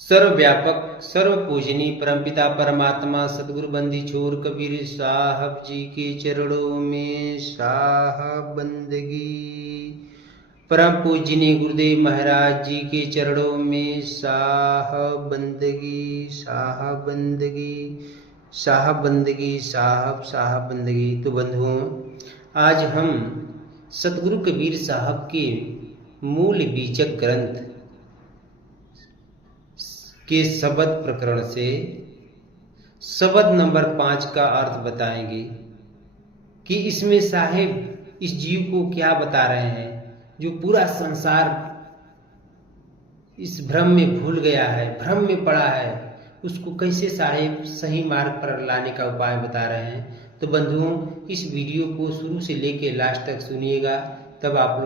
सर्वव्यापक सर्वपूजनीय परमपिता परमात्मा सदगुरु बंदी छोर कबीर साहब जी के चरणों में साहब बंदगी। परम पूजनीय गुरुदेव महाराज जी के चरणों में साहब बंदगी साहब बंदगी साहब बंदगी साहब साहब बंदगी। तो बंधुओं, आज हम सदगुरु कबीर साहब के मूल बीजक ग्रंथ के शब्द प्रकरण से शब्द नंबर 5 का अर्थ बताएंगे कि इसमें साहिब इस जीव को क्या बता रहे हैं जो पूरा संसार इस भ्रम में भूल गया है, भ्रम में पड़ा है, उसको कैसे साहिब सही मार्ग पर लाने का उपाय बता रहे हैं। तो बंधुओं, इस वीडियो को शुरू से लेकर लास्ट तक सुनिएगा, तब आप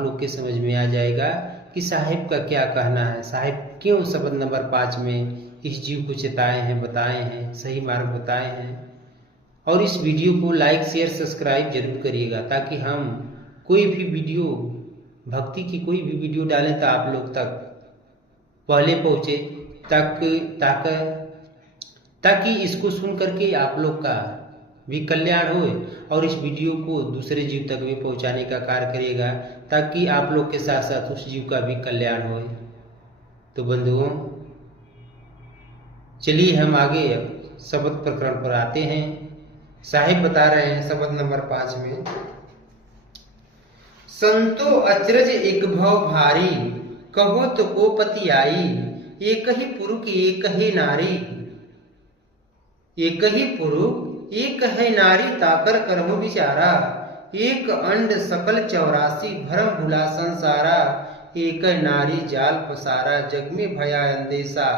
लोग के समझ में आ जाएगा कि साहिब का क्या कहना है, साहिब क्यों शब्द नंबर 5 में इस जीव को चेताए हैं, बताए हैं, सही मार्ग बताए हैं। और इस वीडियो को लाइक शेयर सब्सक्राइब जरूर करिएगा ताकि हम कोई भी वीडियो, भक्ति की कोई भी वीडियो डालें तो आप लोग तक पहले पहुँचे, ताकि इसको सुन करके आप लोग का भी कल्याण हो और इस वीडियो को दूसरे जीव तक भी पहुंचाने का कार्य करेगा ताकि आप लोग के साथ साथ उस जीव का भी कल्याण हो। तो बंधुओं, चलिए हम आगे शब्द प्रकरण पर आते हैं। साहिब बता रहे हैं शब्द नंबर 5 में, संतो अचरज एक भव भारी, कहो तो कोपति आई, एक ही पुरुष एक ही नारी, एक ही पुरुष एक है नारी, ताकर करहु विचारा, एक अंड सकल 84 भरम भुला संसारा, एक नारी जाल पसारा, जग में भया अंदेशा,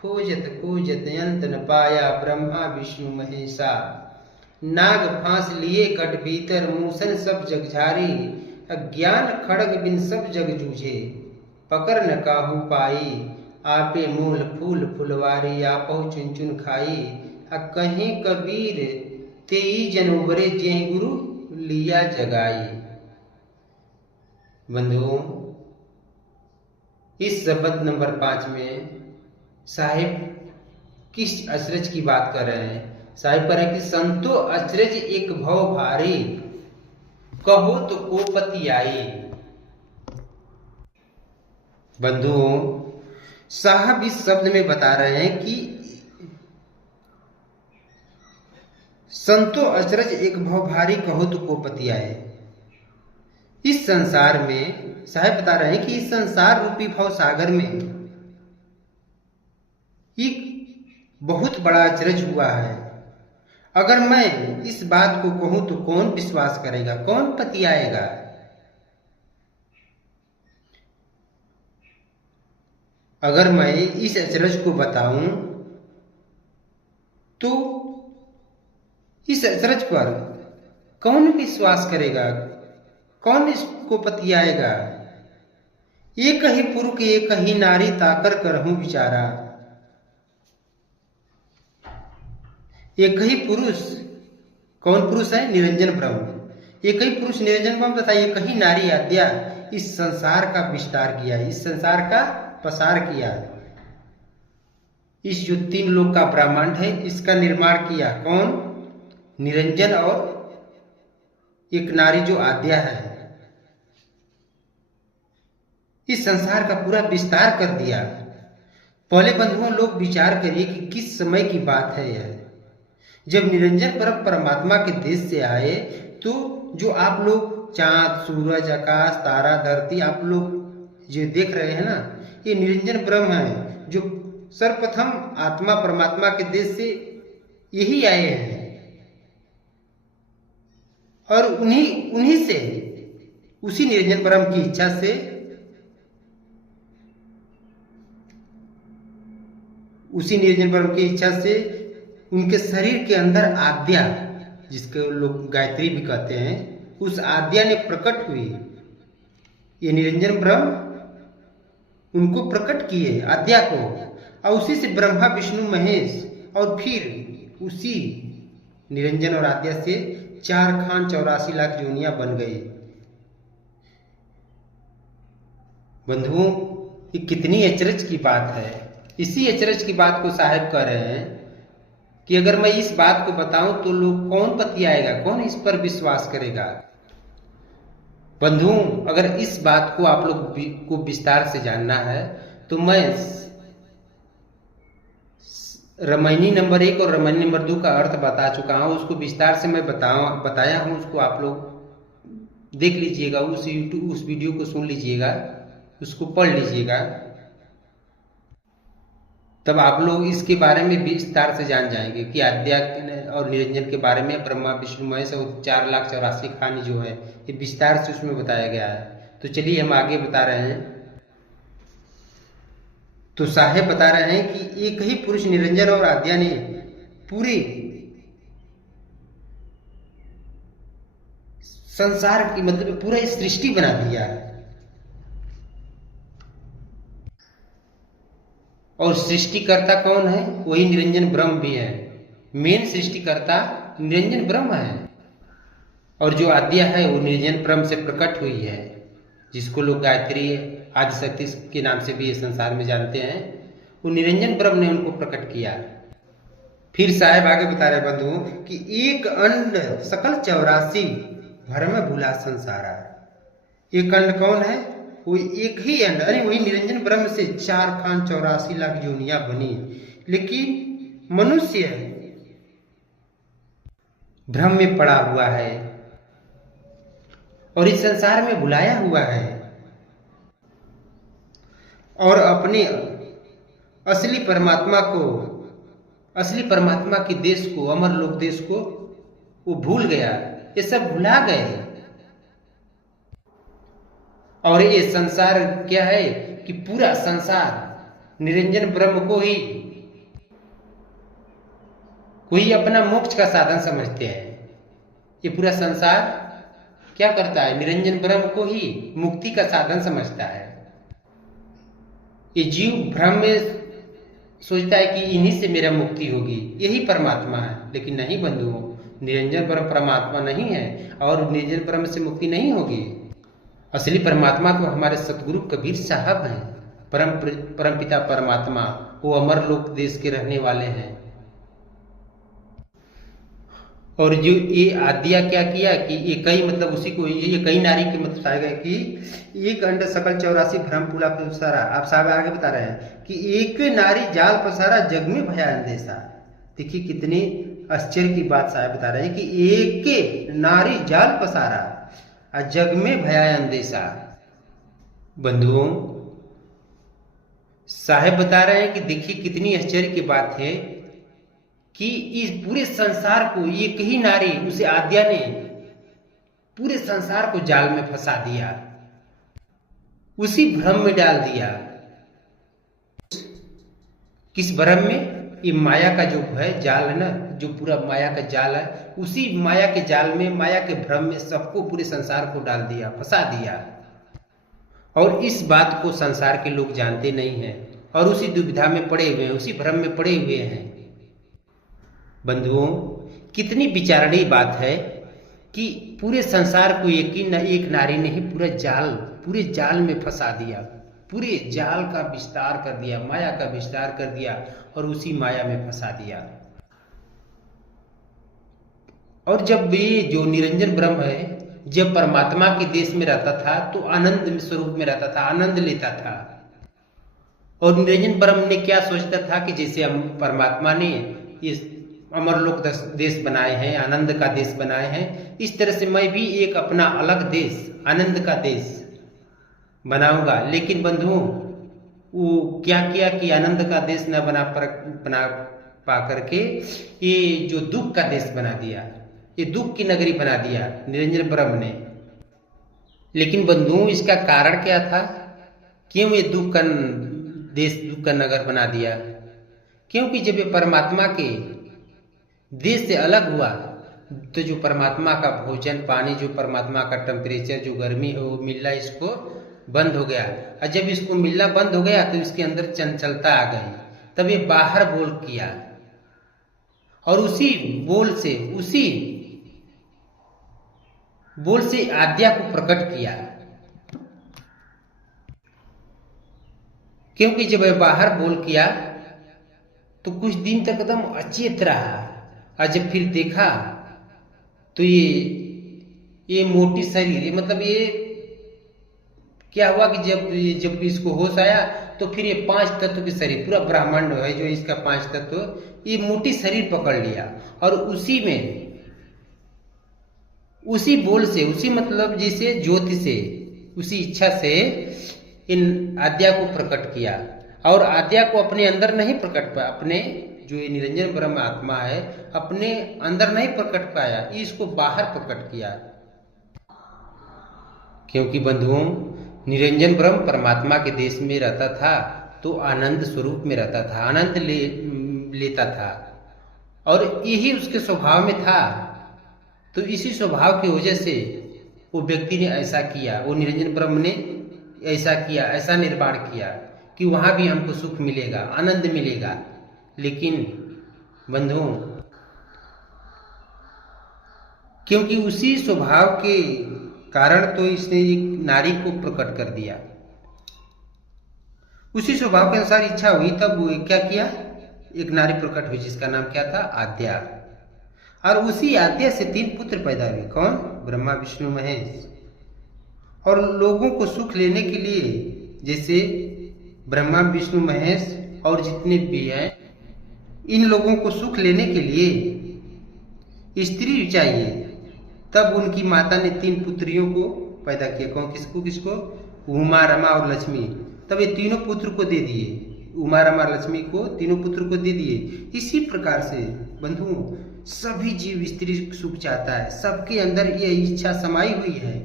खोजत खोजत अंत न पाया, ब्रह्मा विष्णु महेशा, नाग फांस लिए कट भीतर, मूसन सब जग झारी, अज्ञान खड़ग बिन सब जग जूझे, पकड़ न काहू पाई, आपे मूल फूल फुलवारी, आपहु चुन चुन खाई, कहीं कबीर तेई जनोबरे जे गुरु लिया जगाई। बंधुओं, इस शब्द नंबर 5 में साहिब किस अचरज की बात कर रहे हैं। साहिब पर है कि संतो अचरज एक भव भारी, कहो तो कोपति आई। बंधुओं, साहब इस शब्द में बता रहे हैं कि संतो अचरज एक भव भारी, कहो तो कोपति आए। इस संसार में साहिब बता रहे हैं कि इस संसार रूपी भव सागर में एक बहुत बड़ा अचरज हुआ है। अगर मैं इस बात को कहूं तो कौन विश्वास करेगा, कौन पति आएगा। अगर मैं इस अचरज को बताऊं तो इस अचरज पर कौन विश्वास करेगा, कौन इसको पति आएगा। एक ही पुरुष एक ही नारी, ताकर करहूं विचारा। एक ही पुरुष, कौन पुरुष है? निरंजन ब्रह्म। एक ही पुरुष निरंजन ब्रह्म तथा एक ही नारी आद्या इस संसार का विस्तार किया, इस संसार का प्रसार किया। इस जो 3 लोक का ब्रह्मांड है इसका निर्माण किया कौन? निरंजन और एक नारी जो आद्या है। इस संसार का पूरा विस्तार कर दिया। पहले बंधुओं, लोग विचार करिए कि किस समय की बात है यह। जब निरंजन परमात्मा के देश से आए तो जो आप लोग चांद, सूरज, आकाश, तारा, धरती आप लोग जो देख रहे हैं ना, ये निरंजन ब्रह्म है जो सर्वप्रथम आत्मा परमात्मा के देश से यही आए हैं। और उन्हीं से, उसी निरंजन ब्रह्म की इच्छा से, उसी निरंजन ब्रह्म की इच्छा से उनके शरीर के अंदर आद्या, जिसको लोग गायत्री भी कहते हैं, उस आद्या ने प्रकट हुई। ये निरंजन ब्रह्म उनको प्रकट किए, आद्या को, और उसी से ब्रह्मा विष्णु महेश, और फिर उसी निरंजन और आद्या से 4 खान 84 लाख योनियां बन गई। बंधुओं, ये कितनी अचरज की बात है। इसी अचरज की बात को साहब कह रहे हैं कि अगर मैं इस बात को बताऊं तो लोग कौन बतियाएगा, कौन इस पर विश्वास करेगा। बंधुओं, अगर इस बात को आप लोग को विस्तार से जानना है तो मैं रामायणी नंबर 1 और रामायणी नंबर 2 का अर्थ बता चुका हूं। उसको विस्तार से मैं बताया हूं। उसको आप लोग देख लीजिएगा, उस वीडियो को सुन लीजिएगा, उसको पढ़ लीजिएगा, तब आप लोग इसके बारे में विस्तार से जान जाएंगे कि आद्या और निरंजन के बारे में, ब्रह्मा विष्णु महेश और 4,84,00,000 कहानी जो है ये विस्तार से उसमें बताया गया है। तो चलिए हम आगे बता रहे हैं। तो साहेब बता रहे हैं कि एक ही पुरुष निरंजन और आद्या ने पूरी संसार की, मतलब पूरा सृष्टि बना दिया है। और सृष्टिकर्ता कौन है? वही निरंजन ब्रह्म भी है। मेन सृष्टिकर्ता निरंजन ब्रह्म है। और जो आद्या है वो निरंजन ब्रह्म से प्रकट हुई है, जिसको लोग गायत्री आदिशक्ति के नाम से भी ये संसार में जानते हैं। वो निरंजन ब्रह्म ने उनको प्रकट किया। फिर साहेब आगे बता रहे बंधु कि एक अंड सकल 84 भरम भूला संसारा। एक अंड कौन है? वो एक ही अंड, अरे वही निरंजन ब्रह्म से 4,84,00,000 योनियां बनी। लेकिन मनुष्य भ्रम में पड़ा हुआ है और इस संसार में भुलाया हुआ है और अपने असली परमात्मा के देश को, अमर लोक देश को वो भूल गया। ये सब भुला गए। और ये संसार क्या है कि पूरा संसार निरंजन ब्रह्म को ही कोई अपना मोक्ष का साधन समझते हैं। ये पूरा संसार क्या करता है? निरंजन ब्रह्म को ही मुक्ति का साधन समझता है। ये जीव भ्रम में सोचता है कि इन्हीं से मेरा मुक्ति होगी, यही परमात्मा है। लेकिन नहीं बंधुओं, निरंजन ब्रह्म परमात्मा नहीं है और निरंजन ब्रह्म से मुक्ति नहीं होगी। असली परमात्मा तो हमारे सतगुरु कबीर साहब हैं, परमपिता परमात्मा। वो अमर लोक देश के रहने वाले हैं। और जो ये आद्या क्या किया कि एक ही, मतलब उसी को ये कई नारी के मतलब बताया गया कि एक अंड सकल 84 भ्रम पूला पसारा। आप साहब आगे बता रहे हैं कि एक नारी जाल पसारा जग में भया अंदेशा। देखिए कितनी आश्चर्य की बात साहब बता रहे हैं कि एक नारी जाल पसारा और जग में भया अंदेशा। बंधुओं, साहेब बता रहे हैं कि देखिए कितनी आश्चर्य की बात है कि इस पूरे संसार को एक ही नारी, उसे आद्या ने पूरे संसार को जाल में फंसा दिया, उसी भ्रम में डाल दिया। किस भ्रम में? ये माया का जो है जाल है ना, जो पूरा माया का जाल है, उसी माया के जाल में, माया के भ्रम में सबको, पूरे संसार को डाल दिया, फंसा दिया। और इस बात को संसार के लोग जानते नहीं हैं और उसी दुविधा में पड़े हुए हैं, उसी भ्रम में पड़े हुए हैं। बंधुओं, कितनी विचारणीय बात है कि पूरे संसार को एक नारी ने ही पूरे जाल में फंसा दिया, पूरे जाल का विस्तार कर दिया, माया का विस्तार कर दिया और उसी माया में फंसा दिया। और जब ये जो निरंजन ब्रह्म है, जब परमात्मा के देश में रहता था तो आनंद स्वरूप में रहता था, आनंद लेता था। और निरंजन ब्रह्म ने क्या सोचता था कि जैसे हम परमात्मा ने इस अमरलोक देश बनाए हैं, आनंद का देश बनाए हैं, इस तरह से मैं भी एक अपना अलग देश, आनंद का देश बनाऊंगा। लेकिन बंधुओं, वो क्या किया कि आनंद का देश न बना पा करके ये जो दुख का देश बना दिया, ये दुख की नगरी बना दिया निरंजन ब्रह्म ने। लेकिन बंधुओं, इसका कारण क्या था? क्यों ये दुख का देश, दुख का नगर बना दिया? क्योंकि जब ये परमात्मा के देश से अलग हुआ तो जो परमात्मा का भोजन पानी, जो परमात्मा का टेम्परेचर, जो गर्मी है, वो मिलना इसको बंद हो गया। और जब इसको मिलना बंद हो गया तो इसके अंदर चंचलता आ गई। तब ये बाहर बोल किया और उसी बोल से आद्या को प्रकट किया। क्योंकि जब वह बाहर बोल किया तो कुछ दिन तक एकदम अचेत रहा, और जब फिर देखा तो ये मोटी शरीर, मतलब ये क्या हुआ कि जब इसको होश आया तो फिर ये 5 तत्व की शरीर, पूरा ब्रह्मांड है जो इसका 5 तत्व, ये मोटी शरीर पकड़ लिया। और उसी बोल से, उसी मतलब जैसे ज्योति से, उसी इच्छा से इन आद्या को प्रकट किया। और आद्या को अपने अंदर नहीं प्रकट पाया, अपने जो ये निरंजन ब्रह्म आत्मा है अपने अंदर नहीं प्रकट पाया, इसको बाहर प्रकट किया। क्योंकि बंधुओं, निरंजन ब्रह्म परमात्मा के देश में रहता था तो आनंद स्वरूप में रहता था, आनंद लेता था, और यही उसके स्वभाव में था। तो इसी स्वभाव की वजह से वो व्यक्ति ने ऐसा किया, वो निरंजन ब्रह्म ने ऐसा किया, ऐसा निर्माण किया कि वहां भी हमको सुख मिलेगा, आनंद मिलेगा। लेकिन बंधुओं, क्योंकि उसी स्वभाव के कारण तो इसने एक नारी को प्रकट कर दिया, उसी स्वभाव के अनुसार इच्छा हुई, तब वो क्या किया, एक नारी प्रकट हुई जिसका नाम क्या था, आद्या। और उसी आद्या से 3 पुत्र पैदा हुए। कौन? ब्रह्मा विष्णु महेश। और लोगों को सुख लेने के लिए, जैसे ब्रह्मा विष्णु महेश और जितने भी हैं, इन लोगों को सुख लेने के लिए स्त्री चाहिए, तब उनकी माता ने 3 पुत्रियों को पैदा किया। कौन? किसको? उमा, रमा और लक्ष्मी। तब ये तीनों पुत्र को दे दिए, उमा, रमा, लक्ष्मी को, तीनों पुत्र को दे दिए। इसी प्रकार से बंधुओं, सभी जीव स्त्री सुख चाहता है, सबके अंदर ये इच्छा समाई हुई है।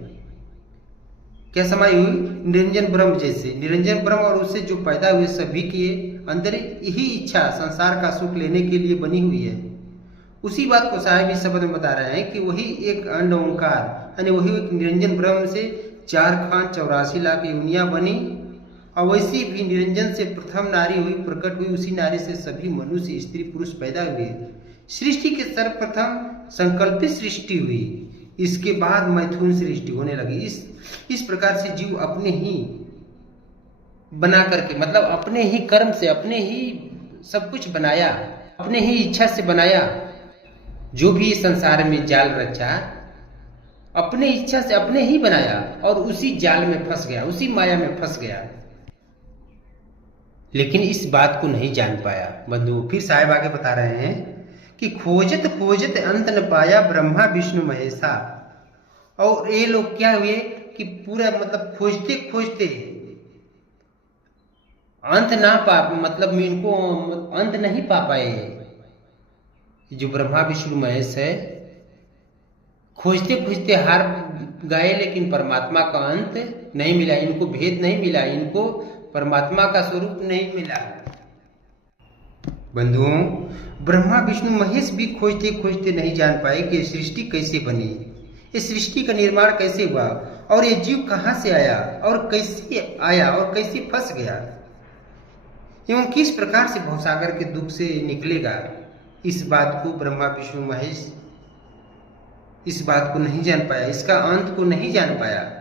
क्या समाई हुई? निरंजन ब्रह्म जैसे, निरंजन ब्रह्म और उससे जो पैदा हुए सभी के अंदर यही इच्छा संसार का सुख लेने के लिए बनी हुई है। उसी बात को साहेब इस शब्द में बता रहे हैं कि वही एक अंड ओंकार, यानी वही एक निरंजन ब्रह्म से 4 खान 84 लाख योनियां बनी, और वैसी भी निरंजन से प्रथम नारी हुई, प्रकट हुई, उसी नारी से सभी मनुष्य स्त्री पुरुष पैदा हुए। सृष्टि के सर्वप्रथम संकल्पित सृष्टि हुई, इसके बाद मैथुन सृष्टि होने लगी। इस प्रकार से जीव अपने ही बना करके, मतलब अपने ही कर्म से, अपने ही सब कुछ बनाया, अपने ही इच्छा से बनाया। जो भी संसार में जाल रचा, अपने इच्छा से अपने ही बनाया, और उसी जाल में फंस गया, उसी माया में फंस गया। लेकिन इस बात को नहीं जान पाया बंधु। फिर साहिब आगे बता रहे हैं कि खोजत खोजत अंत न पाया ब्रह्मा विष्णु महेशा। और ये लोग क्या हुए कि पूरा मतलब खोजते खोजते अंत ना पा, मतलब इनको अंत नहीं पा पाए। जो ब्रह्मा विष्णु महेश है, खोजते खोजते हार गए, लेकिन परमात्मा का अंत नहीं मिला, इनको भेद नहीं मिला, इनको परमात्मा का स्वरूप नहीं मिला। बंधुओं, ब्रह्मा विष्णु महेश भी खोजते खोजते नहीं जान पाए कि सृष्टि कैसे बनी, इस सृष्टि का निर्माण कैसे हुआ, और ये जीव कहाँ से आया और कैसे फंस गया, एवं किस प्रकार से भवसागर के दुख से निकलेगा। इस बात को ब्रह्मा विष्णु महेश इस बात को नहीं जान पाया, इसका अंत को नहीं जान पाया।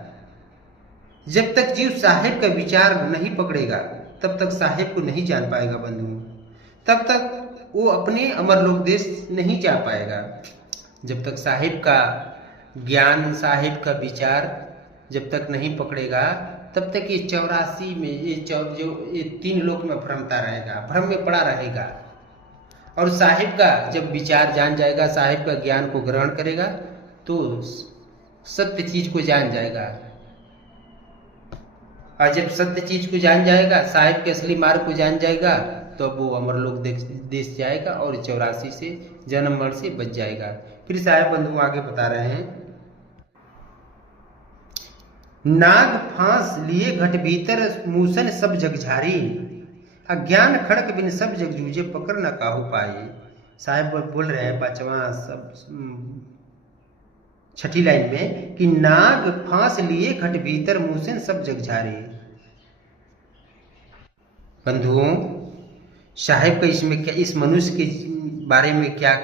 जब तक जीव साहेब का विचार नहीं पकड़ेगा, तब तक साहेब को नहीं जान पाएगा बंधु, तब तक वो अपने अमरलोक देश नहीं जा पाएगा। जब तक साहेब का ज्ञान, साहेब का विचार जब तक नहीं पकड़ेगा, तब तक ये 84 में ये 3 लोक में भ्रमता रहेगा, भ्रम में पड़ा रहेगा। और साहिब का जब विचार जान जाएगा, साहिब का ज्ञान को ग्रहण करेगा, तो सत्य चीज को जान जाएगा। और जब सत्य चीज को जान जाएगा, साहिब के असली मार्ग को जान जाएगा, तो वो अमरलोक देश जाएगा और 84 से जन्म मरण से बच जाएगा। फिर साहिब बंधु आगे बता रहे हैं, नाग फांस लिए घट भीतर मूसन सब जग झारी, अज्ञान खड़क बिन सब जग जूझे पकड़ न काहू पाए। साहिब बोल रहे हैं 5वां सब 6ठी लाइन में कि नाग फांस लिए घट भीतर मूसन सब जग झारे। बंधुओं, साहिब का इसमें क्या, इस मनुष्य के बारे में क्या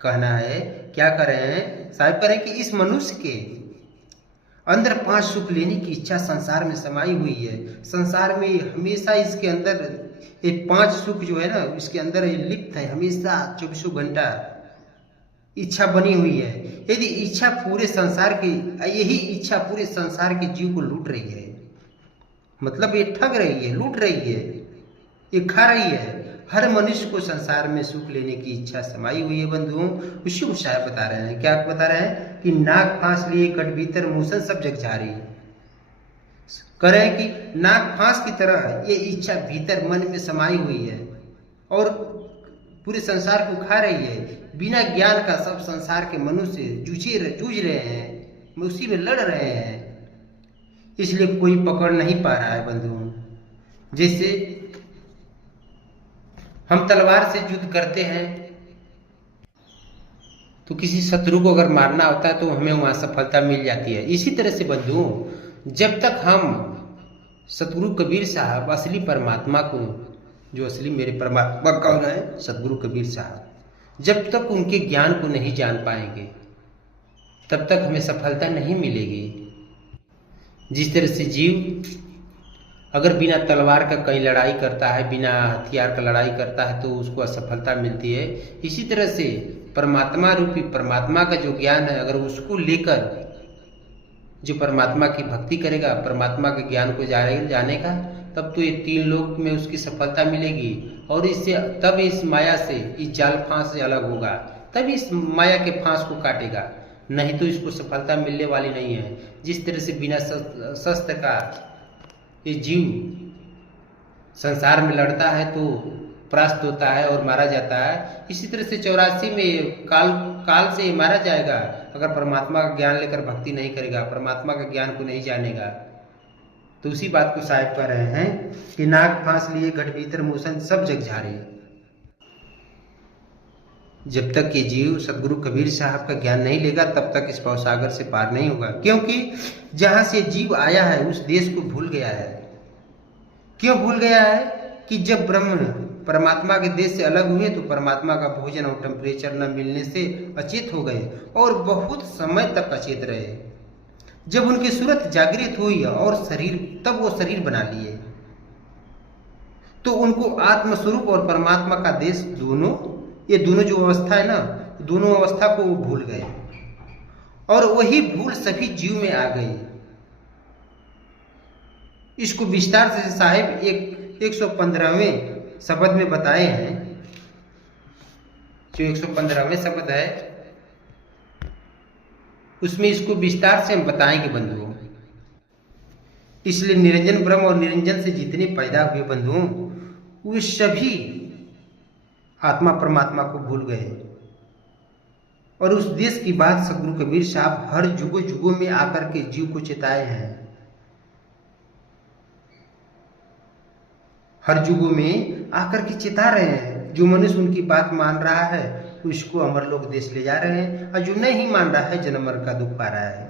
कहना है, क्या कह रहे हैं? साहिब कह रहे हैं कि इस मनुष्य के अंदर 5 सुख लेने की इच्छा संसार में समाई हुई है। संसार में हमेशा इसके अंदर ये 5 सुख जो है ना, इसके अंदर ये लिप्त है, हमेशा 24 घंटा इच्छा बनी हुई है। यदि इच्छा पूरे संसार की, यही इच्छा पूरे संसार के जीव को लूट रही है, मतलब ये ठग रही है, लूट रही है, ये खा रही है। हर मनुष्य को संसार में सुख लेने की इच्छा समाई हुई है बंधुओं। उसी को शायद बता रहे हैं, क्या बता रहे हैं कि नाक फांस लिए कट भीतर मूसन सब जग झारी। कह रहे हैं कि नाक फांस की तरह ये इच्छा भीतर मन में समाई हुई है और पूरे संसार को खा रही है। बिना ज्ञान का सब संसार के मनुष्य जूझ रहे हैं, उसी में लड़ रहे हैं, इसलिए कोई पकड़ नहीं पा रहा है बंधुओं। जैसे हम तलवार से युद्ध करते हैं तो किसी शत्रु को अगर मारना होता है तो हमें वहां सफलता मिल जाती है। इसी तरह से बंधुओं, जब तक हम सतगुरु कबीर साहब असली परमात्मा को, जो असली मेरे परमात्मा कौन है, सतगुरु कबीर साहब, जब तक उनके ज्ञान को नहीं जान पाएंगे तब तक हमें सफलता नहीं मिलेगी। जिस तरह से जीव अगर बिना तलवार का कहीं लड़ाई करता है, बिना हथियार का लड़ाई करता है तो उसको असफलता मिलती है। इसी तरह से परमात्मा रूपी परमात्मा का जो ज्ञान है, अगर उसको लेकर जो परमात्मा की भक्ति करेगा, परमात्मा के ज्ञान को जाने का, तब तो ये 3 लोक में उसकी सफलता मिलेगी और इससे तब इस माया से, इस जाल फांस से अलग होगा, तब इस माया के फांस को काटेगा, नहीं तो इसको सफलता मिलने वाली नहीं है। जिस तरह से बिना शस्त्र का ये जीव संसार में लड़ता है तो परास्त होता है और मारा जाता है, इसी तरह से 84 में काल से मारा जाएगा अगर परमात्मा का ज्ञान लेकर भक्ति नहीं करेगा, परमात्मा के ज्ञान को नहीं जानेगा। तो उसी बात को साहिब कर रहे हैं कि नाक फांस लिए घट भीतर मूसन सब जग झारे। जब तक ये जीव सदगुरु कबीर साहब का ज्ञान नहीं लेगा तब तक इस भवसागर से पार नहीं होगा, क्योंकि जहां से जीव आया है उस देश को भूल गया है। क्यों भूल गया है कि जब ब्रह्म परमात्मा के देश से अलग हुए तो परमात्मा का भोजन और टेम्परेचर न मिलने से अचेत हो गए और बहुत समय तक अचेत रहे। जब उनकी सूरत जागृत हुई और तब वो शरीर बना लिए तो उनको आत्मस्वरूप और परमात्मा का देश दोनों, ये दोनों जो अवस्था है ना, दोनों अवस्था को वो भूल गए और वही भूल सभी जीव में आ गई। इसको विस्तार से साहिब 115वें शब्द में बताए हैं। जो 115वें शब्द है उसमें इसको विस्तार से हम बताएंगे बंधुओं। इसलिए निरंजन ब्रह्म और निरंजन से जितने पैदा हुए बंधुओं, वे सभी आत्मा परमात्मा को भूल गए और उस देश की बात सदगुरु कबीर साहब हर जुगों जुगों में आकर के जीव को चेताए हैं। हर जुगों में आकर के चेता रहे हैं। जो मनुष्य उनकी बात मान रहा है उसको अमरलोक देश ले जा रहे हैं और जो नहीं मान रहा है जन्म मरण का दुख पा रहा है।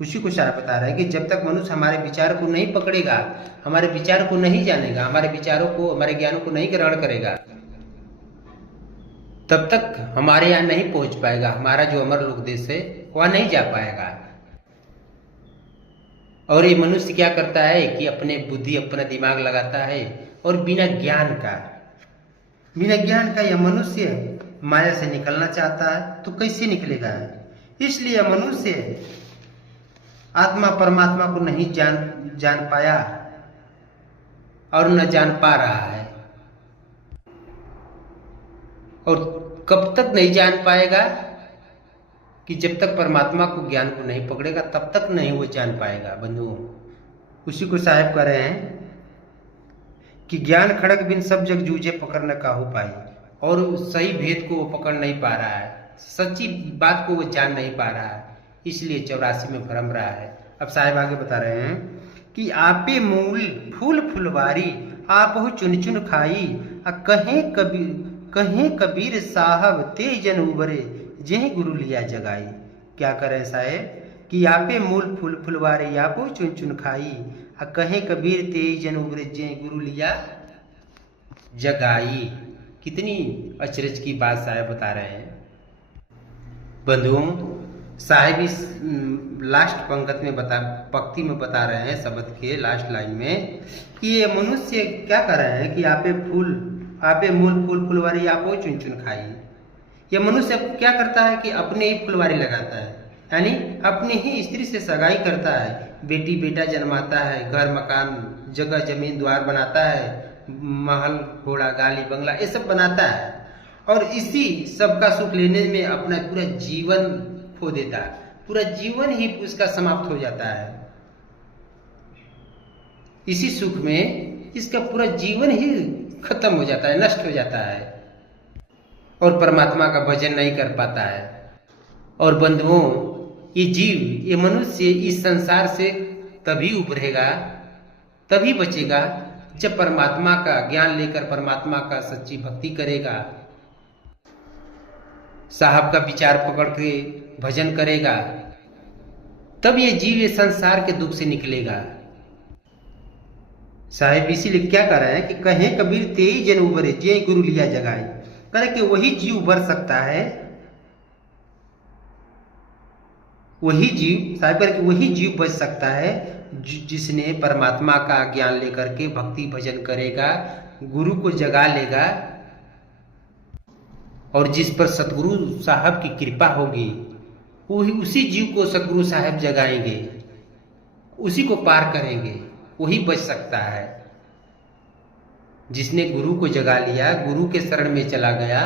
उसी को साहब बता रहा है कि जब तक मनुष्य हमारे विचार को नहीं पकड़ेगा, हमारे विचार को नहीं जानेगा, हमारे विचारों को, हमारे ज्ञानों को नहीं ग्रहण करेगा, तब तक हमारे यहाँ नहीं पहुंच पाएगा। हमारा जो अमरलोक देश है वहां नहीं जा पाएगा। और ये मनुष्य क्या करता है कि अपने बुद्धि, अपना दिमाग लगाता है और बिना ज्ञान का यह मनुष्य माया से निकलना चाहता है तो कैसे निकलेगा। इसलिए मनुष्य आत्मा परमात्मा को नहीं जान पाया और न जान पा रहा है। और कब तक नहीं जान पाएगा कि जब तक परमात्मा को ज्ञान को नहीं पकड़ेगा तब तक नहीं वो जान पाएगा बंधुओं। उसी को साहिब कह रहे हैं कि ज्ञान खड़क बिन सब जग जूझे पकड़ न काहू पाई। और सही भेद को वो पकड़ नहीं पा रहा है, सच्ची बात को वो जान नहीं पा रहा है, इसलिए 84 में भ्रम रहा है। अब साहिब आगे बता रहे हैं कि आपे मूल फूल फुलवारी आपहु चुन चुन खाई, कहें कबीर साहब ते जन उबरे जेह गुरु लिया जगाई। क्या करें साहेब कि आपे मूल फूल फुलवारी आपहु चुन चुन खाई, कहें कबीर ते जन उबरे जेह गुरु लिया जगाई। कितनी अचरज की बात साहब बता रहे हैं बंधुओं। साहिब इस लास्ट पंक्ति में बता रहे हैं शब्द के लास्ट लाइन में कि ये मनुष्य क्या कर रहे हैं कि आपे मूल फूल फुलवारी आपो चुन चुन खाई। ये मनुष्य क्या करता है कि अपने ही फुलवारी लगाता है, यानी अपनी ही स्त्री से सगाई करता है, बेटी बेटा जन्माता है, घर मकान जगह जमीन द्वार बनाता है, महल घोड़ा गाली बंगला ये सब बनाता है, और इसी सब का सुख लेने में अपना पूरा जीवन खो देता है, पूरा जीवन ही उसका समाप्त हो जाता है। इसी सुख में इसका पूरा जीवन ही खत्म हो जाता है, नष्ट हो जाता है, और परमात्मा का भजन नहीं कर पाता है। और बंधुओं, ये जीव, ये मनुष्य इस संसार से तभी उभरेगा, तभी बचेगा जब परमात्मा का ज्ञान लेकर परमात्मा का सच्ची भक्ति करेगा, साहब का विचार पकड़ के भजन करेगा, तब ये जीव ये संसार के दुख से निकलेगा। साहिब इसीलिए क्या कर रहे हैं कि कहें कबीर तेई जन उबरे जे गुरु लिया जगाए, करे कि वही जीव उबर सकता है, वही जीव साहिब करे कि वही जीव बच सकता है जिसने परमात्मा का ज्ञान लेकर के भक्ति भजन करेगा, गुरु को जगा लेगा, और जिस पर सतगुरु साहब की कृपा होगी वही उसी जीव को सतगुरु साहब जगाएंगे, उसी को पार करेंगे, वही बच सकता है। जिसने गुरु को जगा लिया, गुरु के शरण में चला गया,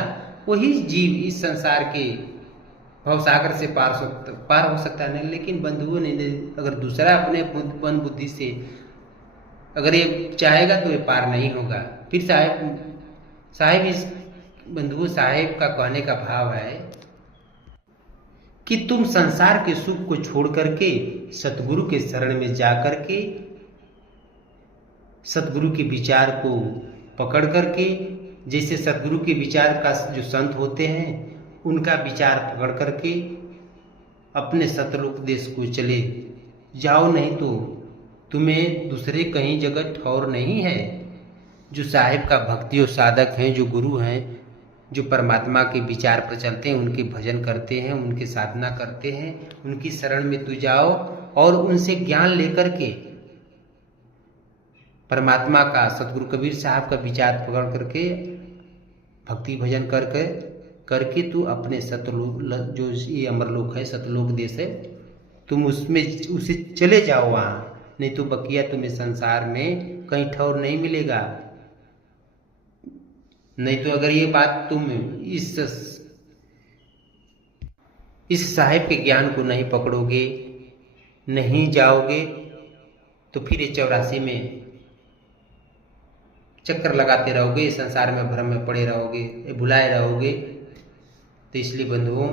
वही जीव इस संसार के भवसागर से पार हो सकता है। लेकिन बंधुओं ने अगर दूसरा अपने मन बुद्धि से अगर ये चाहेगा तो ये पार नहीं होगा। फिर साहिब इस बंधुओं साहिब का कहने का भाव है कि तुम संसार के सुख को छोड़ करके सतगुरु के शरण में जा करके सतगुरु के विचार को पकड़ करके, जैसे सतगुरु के विचार का जो संत होते हैं उनका विचार पकड़ करके अपने सतलोक देश को चले जाओ, नहीं तो तुम्हें दूसरे कहीं जगह ठौर नहीं है। जो साहिब का भक्ति और साधक हैं, जो गुरु हैं, जो परमात्मा के विचार पर चलते हैं, उनके भजन करते हैं, उनकी साधना करते हैं, उनकी शरण में तू जाओ और उनसे ज्ञान लेकर के परमात्मा का, सतगुरु कबीर साहब का विचार पकड़ करके भक्ति भजन करके तू अपने सतलोक, जो ये अमरलोक है, सतलोक देश है, तुम उसमें उसे चले जाओ वहाँ, नहीं तो बकिया तुम्हें संसार में कहीं ठौर नहीं मिलेगा। नहीं तो अगर ये बात तुम इस साहिब के ज्ञान को नहीं पकड़ोगे, नहीं जाओगे, तो फिर ये 84 में चक्कर लगाते रहोगे, संसार में भ्रम में पड़े रहोगे, भुलाए रहोगे। तो इसलिए बंधुओं,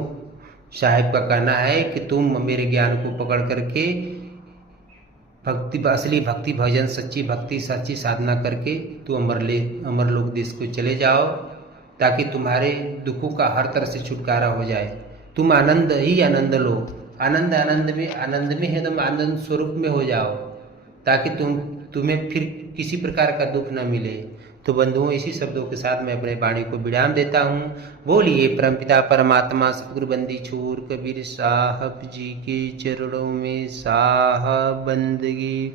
साहिब का कहना है कि तुम मेरे ज्ञान को पकड़ करके असली भक्ति भजन, सच्ची भक्ति, सच्ची साधना करके तू अमरलोक देश को चले जाओ, ताकि तुम्हारे दुखों का हर तरह से छुटकारा हो जाए। तुम आनंद ही आनंद लो, आनंद में है, तुम आनंद स्वरूप में हो जाओ, ताकि तुम्हें फिर किसी प्रकार का दुख न मिले। तो बंधुओं, इसी शब्दों के साथ मैं अपने वाणी को विराम देता हूँ। बोलिए परमपिता परमात्मा सतगुरु बंदी छोर कबीर साहब जी के चरणों में साहब बंदगी,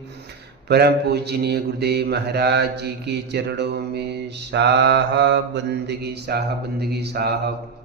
परम पूजनीय गुरुदेव महाराज जी के चरणों में साहब बंदगी, साहब बंदगी, साहब।